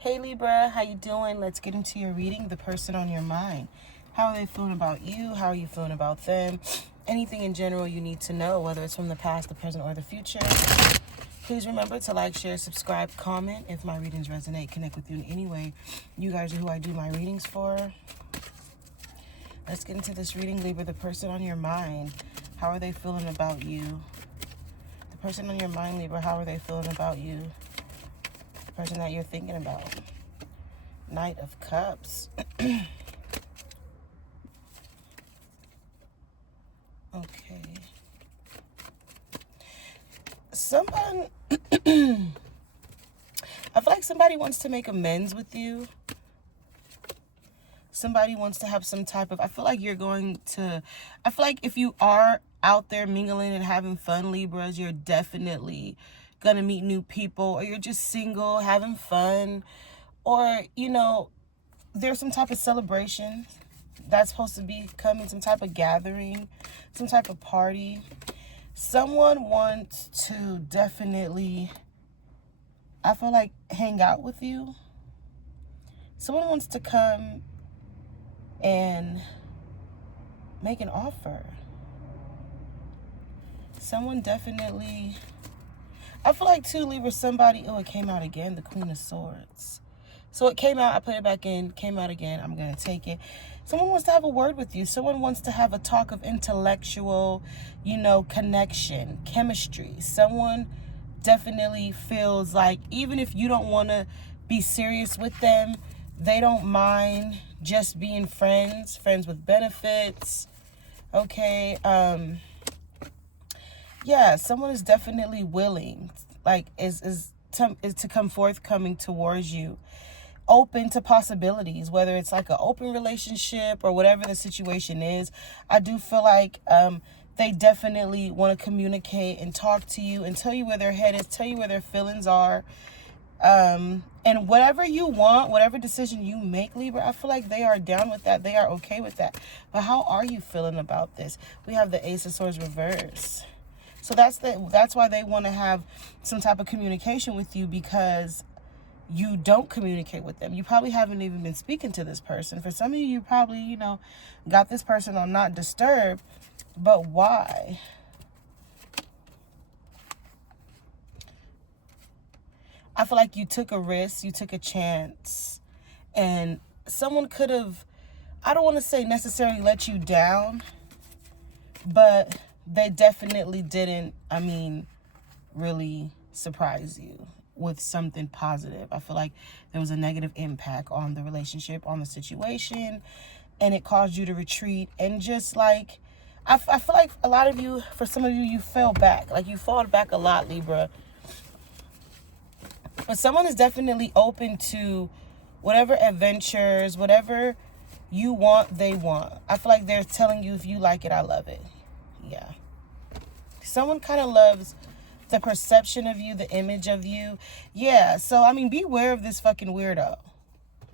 Hey Libra, how you doing? Let's get into your reading. The person on your mind. How are they feeling about you? How are you feeling about them? Anything in general you need to know, whether it's from the past, the present, or the future. Please remember to like, share, subscribe, comment. If my readings resonate, connect with you in any way. You guys are who I do my readings for. Let's get into this reading, Libra. The person on your mind. How are they feeling about you? The person on your mind, Libra. How are they feeling about you? Person that you're thinking about. Knight of Cups. Okay. Someone, I feel like somebody wants to make amends with you. Somebody wants to have some type of, I feel like if you are out there mingling and having fun, Libras, you're definitely gonna meet new people, or you're just single, having fun, or, there's some type of celebration that's supposed to be coming, some type of gathering, some type of party. Someone wants to definitely, I feel like, hang out with you. Someone wants to come and make an offer. Someone definitely, I feel like too, Libra, somebody, it came out again, the Queen of Swords. So it came out, I put it back in, came out again, I'm going to take it. Someone wants to have a word with you. Someone wants to have a talk of intellectual, connection, chemistry. Someone definitely feels like even if you don't want to be serious with them, they don't mind just being friends with benefits. Okay, yeah, someone is definitely willing, like, is to come forthcoming towards you, open to possibilities, whether it's like an open relationship or whatever the situation is. I do feel like they definitely want to communicate and talk to you and tell you where their head is, tell you where their feelings are. And whatever you want, whatever decision you make, Libra, I feel like they are down with that. They are okay with that. But how are you feeling about this? We have the Ace of Swords reverse. So that's why they want to have some type of communication with you, because you don't communicate with them. You probably haven't even been speaking to this person. For some of you, you probably, got this person on not disturb. But why? I feel like you took a risk, you took a chance, and someone could have, I don't want to say necessarily let you down, but they definitely didn't, really surprise you with something positive. I feel like there was a negative impact on the relationship, on the situation, and it caused you to retreat. And just like, I feel like a lot of you, for some of you, you fell back. Like, you fall back a lot, Libra. But someone is definitely open to whatever adventures, whatever you want, they want. I feel like they're telling you, if you like it, I love it. Yeah. Someone kind of loves the perception of you, the image of you. Yeah. So, beware of this fucking weirdo.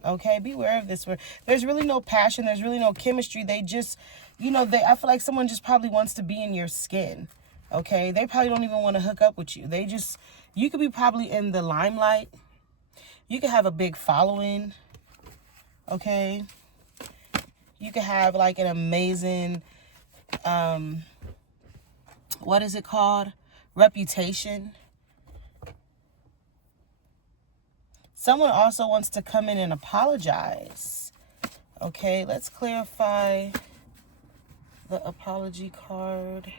Okay? Beware of this. There's really no passion. There's really no chemistry. They just, I feel like someone just probably wants to be in your skin. Okay? They probably don't even want to hook up with you. You could be probably in the limelight. You could have a big following. Okay? You could have like an amazing, what is it called? Reputation. Someone also wants to come in and apologize. Okay, let's clarify the apology card.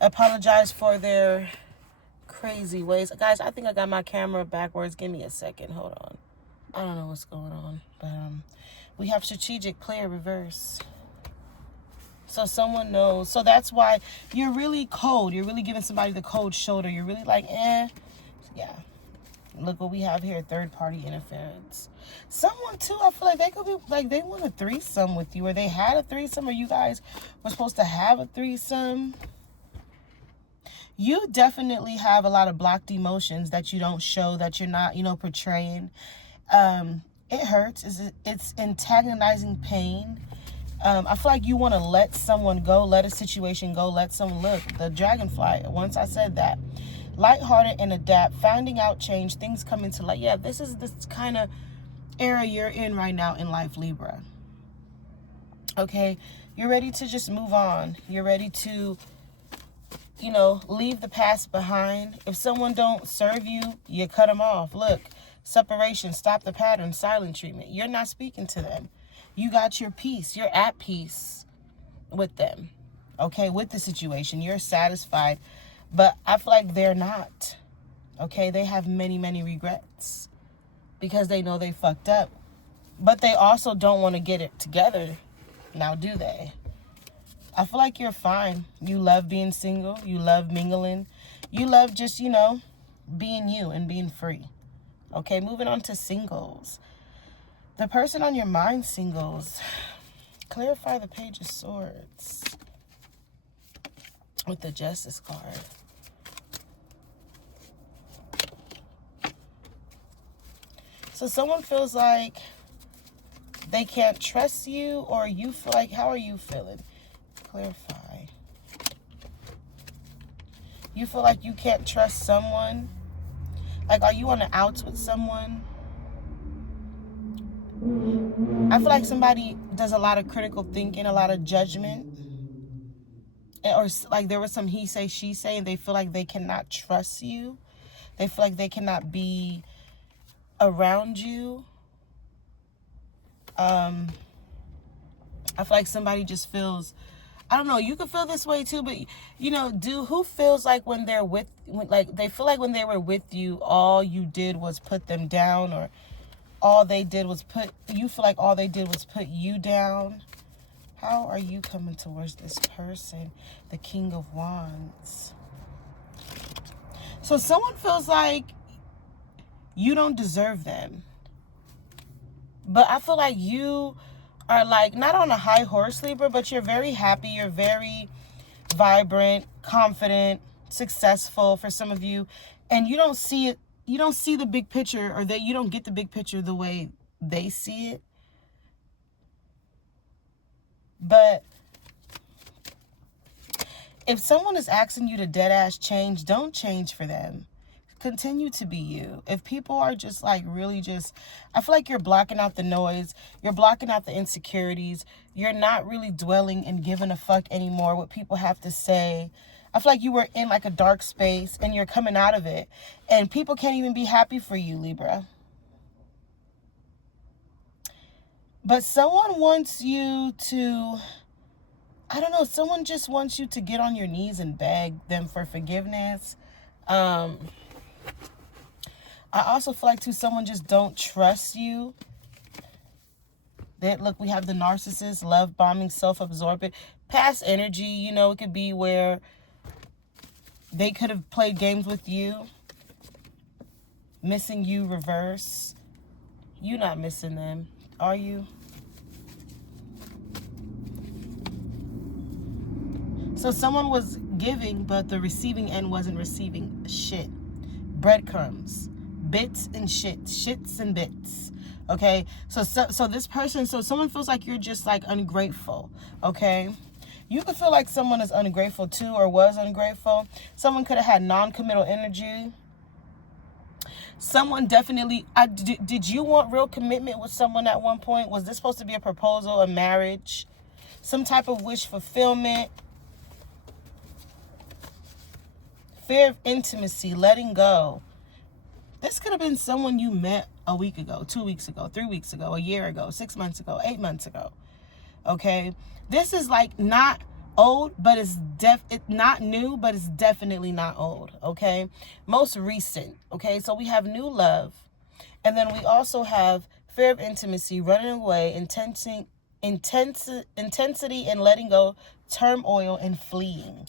Apologize for their crazy ways. Guys, I think I got my camera backwards. Give me a second. Hold on. I don't know what's going on. But we have strategic player reverse. So someone knows. So that's why you're really cold. You're really giving somebody the cold shoulder. You're really like, Yeah. Look what we have here. Third party interference. Someone too, I feel like they could be like, they want a threesome with you, or they had a threesome, or you guys were supposed to have a threesome. You definitely have a lot of blocked emotions that you don't show, that you're not, portraying. It hurts. It's antagonizing pain. I feel like you want to let someone go, let a situation go, let someone look. The dragonfly, once I said that. lighthearted and adapt, finding out change, things come into light. Yeah, this is this kind of era you're in right now in life, Libra. Okay, you're ready to just move on. You're ready to, you know, leave the past behind. If someone don't serve you, you cut them off. Look, separation, stop the pattern, silent treatment. You're not speaking to them. You got your peace. You're at peace with them. Okay, with the situation. You're satisfied. But I feel like they're not. Okay, they have many, many regrets because they know they fucked up. But they also don't want to get it together. Now, do they? I feel like you're fine. You love being single. You love mingling. You love just, you know, being you and being free. Okay, moving on to singles. The person on your mind, singles. Clarify the Page of Swords with the Justice card. So someone feels like they can't trust you, or you feel like, how are you feeling? Clarify. You feel like you can't trust someone? Like, are you on the outs with someone? I feel like somebody does a lot of critical thinking, a lot of judgment. Or like there was some he say, she say, and they feel like they cannot trust you. They feel like they cannot be around you. I feel like somebody just feels, I don't know, you could feel this way too, but you know, who feels like when they're like they feel like when they were with you, all you did was put them down, or all they did was you feel like all they did was put you down? How are you coming towards this person? The King of Wands. So someone feels like you don't deserve them. But I feel like you are like not on a high horse, Libra, but you're very happy. You're very vibrant, confident, successful for some of you. And you don't see it. You don't see the big picture, or that you don't get the big picture the way they see it. But if someone is asking you to dead ass change, don't change for them. Continue to be you. If people are just like really just, I feel like you're blocking out the noise. You're blocking out the insecurities. You're not really dwelling and giving a fuck anymore what people have to say. I feel like you were in like a dark space and you're coming out of it. And people can't even be happy for you, Libra. But someone wants you to, I don't know, someone just wants you to get on your knees and beg them for forgiveness. I also feel like, too, someone just don't trust you. Look, we have the narcissist, love bombing, self-absorbed. Past energy, you know, it could be where they could have played games with you. Missing you, reverse. You not missing them, are you? So someone was giving, but the receiving end wasn't receiving shit. Breadcrumbs. Bits and shits and bits. Okay, so this person, so someone feels like you're just like ungrateful. Okay, you could feel like someone is ungrateful too, or was ungrateful. Someone could have had non-committal energy. Someone definitely, did you want real commitment with someone at one point? Was this supposed to be a proposal, a marriage, some type of wish fulfillment? Fear of intimacy, letting go. This could have been someone you met a week ago, 2 weeks ago, 3 weeks ago, a year ago, 6 months ago, 8 months ago. Okay? This is like not old, but it's not new, but it's definitely not old. Okay? Most recent. Okay? So we have new love. And then we also have fear of intimacy, running away, intensity and letting go, turmoil and fleeing.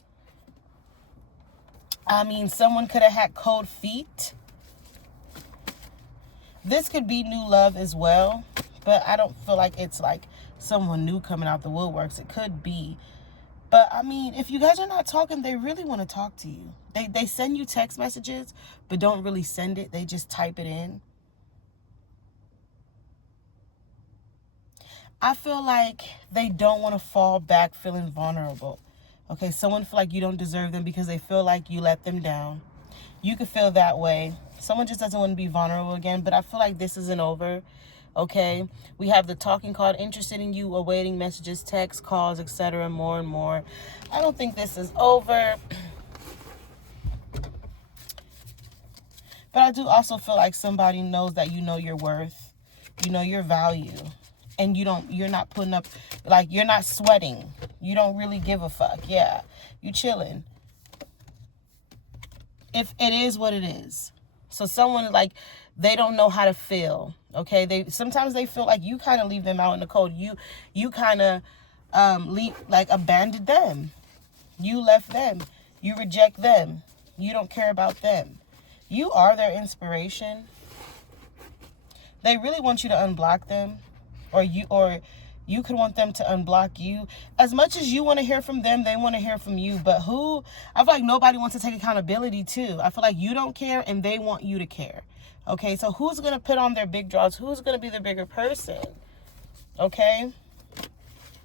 I mean, someone could have had cold feet. This could be new love as well, but I don't feel like it's like someone new coming out the woodworks. It could be. But, I mean, if you guys are not talking, they really want to talk to you. They send you text messages, but don't really send it. They just type it in. I feel like they don't want to fall back feeling vulnerable. Okay, someone feel like you don't deserve them because they feel like you let them down. You could feel that way. Someone just doesn't want to be vulnerable again, but I feel like this isn't over. Okay, we have the talking card, interested in you, awaiting messages, texts, calls, etc., more and more. I don't think this is over. But I do also feel like somebody knows that you know your worth, you know your value, and you're not putting up, like, you're not sweating. You don't really give a fuck. Yeah, you chilling. If it is what it is. So someone, like, they don't know how to feel. Okay, sometimes they feel like you kind of leave them out in the cold. You kind of abandoned them. You left them. You reject them. You don't care about them. You are their inspiration. They really want you to unblock them, or you could want them to unblock you. As much as you want to hear from them, they want to hear from you. But I feel like nobody wants to take accountability too. I feel like you don't care and they want you to care. Okay, so who's going to put on their big draws? Who's going to be the bigger person? Okay?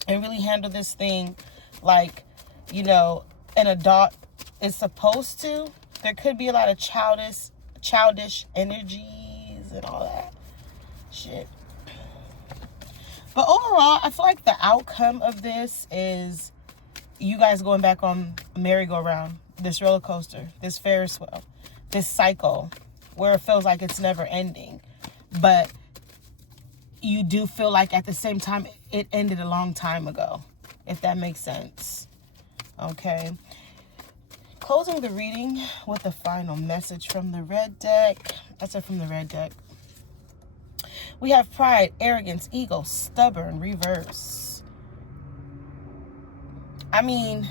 And really handle this thing like, an adult is supposed to. There could be a lot of childish energies and all that shit. But overall, I feel like the outcome of this is you guys going back on a merry-go-round, this roller coaster, this Ferris wheel, this cycle where it feels like it's never ending. But you do feel like at the same time it ended a long time ago, if that makes sense. Okay. Closing the reading with a final message from the red deck. That's it from the red deck. We have pride, arrogance, ego, stubborn, reverse. I mean,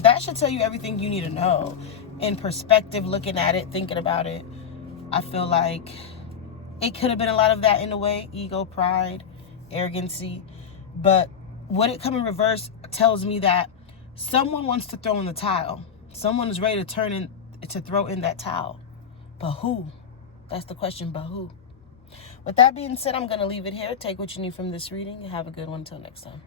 that should tell you everything you need to know. In perspective, looking at it, thinking about it, I feel like it could have been a lot of that in a way. Ego, pride, arrogancy. But what it come in reverse tells me that someone wants to throw in the towel. Someone is ready to throw in that towel. But who? That's the question, but who? With that being said, I'm going to leave it here. Take what you need from this reading. Have a good one. Until next time.